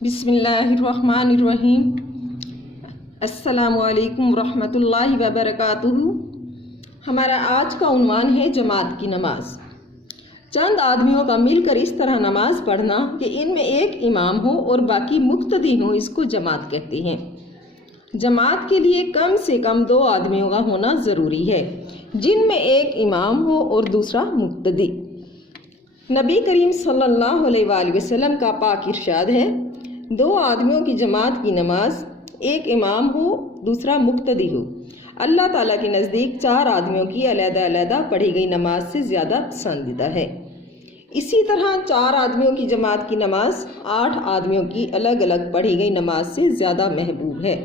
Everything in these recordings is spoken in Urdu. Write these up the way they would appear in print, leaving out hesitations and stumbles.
بسم اللہ الرحمن الرحیم۔ السلام علیکم ورحمۃ اللہ وبرکاتہ۔ ہمارا آج کا عنوان ہے جماعت کی نماز۔ چند آدمیوں کا مل کر اس طرح نماز پڑھنا کہ ان میں ایک امام ہو اور باقی مقتدی ہوں، اس کو جماعت کہتے ہیں۔ جماعت کے لیے کم سے کم 2 آدمیوں کا ہونا ضروری ہے، جن میں ایک امام ہو اور دوسرا مقتدی۔ نبی کریم صلی اللہ علیہ وآلہ وسلم کا پاک ارشاد ہے، 2 آدمیوں کی جماعت کی نماز، ایک امام ہو دوسرا مقتدی ہو، اللہ تعالیٰ کے نزدیک 4 آدمیوں کی علیحدہ علیحدہ پڑھی گئی نماز سے زیادہ پسندیدہ ہے۔ اسی طرح 4 آدمیوں کی جماعت کی نماز 8 آدمیوں کی الگ الگ پڑھی گئی نماز سے زیادہ محبوب ہے،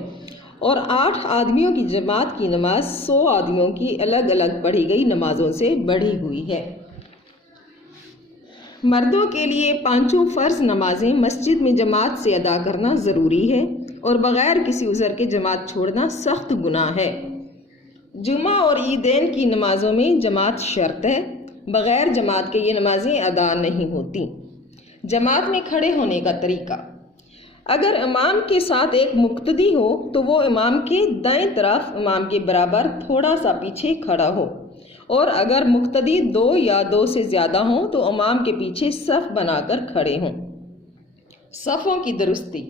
اور 8 آدمیوں کی جماعت کی نماز 100 آدمیوں کی الگ الگ پڑھی گئی نمازوں سے بڑھی ہوئی ہے۔ مردوں کے لیے 5 فرض نمازیں مسجد میں جماعت سے ادا کرنا ضروری ہے، اور بغیر کسی عذر کے جماعت چھوڑنا سخت گناہ ہے۔ جمعہ اور عیدین کی نمازوں میں جماعت شرط ہے، بغیر جماعت کے یہ نمازیں ادا نہیں ہوتی۔ جماعت میں کھڑے ہونے کا طریقہ: اگر امام کے ساتھ ایک مقتدی ہو تو وہ امام کے دائیں طرف امام کے برابر تھوڑا سا پیچھے کھڑا ہو، اور اگر مقتدی 2 یا 2 سے زیادہ ہوں تو امام کے پیچھے صف بنا کر کھڑے ہوں۔ صفوں کی درستی: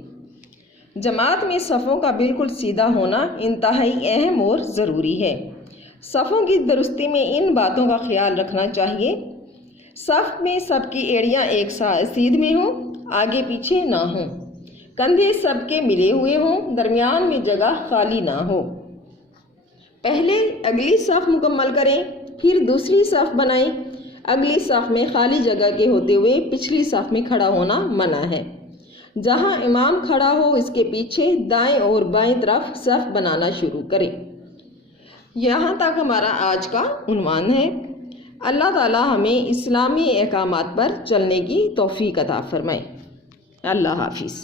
جماعت میں صفوں کا بالکل سیدھا ہونا انتہائی اہم اور ضروری ہے۔ صفوں کی درستی میں ان باتوں کا خیال رکھنا چاہیے: صف میں سب کی ایڑیاں ایک سیدھ میں ہوں، آگے پیچھے نہ ہوں، کندھے سب کے ملے ہوئے ہوں، درمیان میں جگہ خالی نہ ہو۔ پہلے اگلی صف مکمل کریں، پھر دوسری صف بنائیں۔ اگلی صف میں خالی جگہ کے ہوتے ہوئے پچھلی صف میں کھڑا ہونا منع ہے۔ جہاں امام کھڑا ہو اس کے پیچھے دائیں اور بائیں طرف صف بنانا شروع کریں۔ یہاں تک ہمارا آج کا عنوان ہے۔ اللہ تعالی ہمیں اسلامی احکامات پر چلنے کی توفیق عطا فرمائے۔ اللہ حافظ۔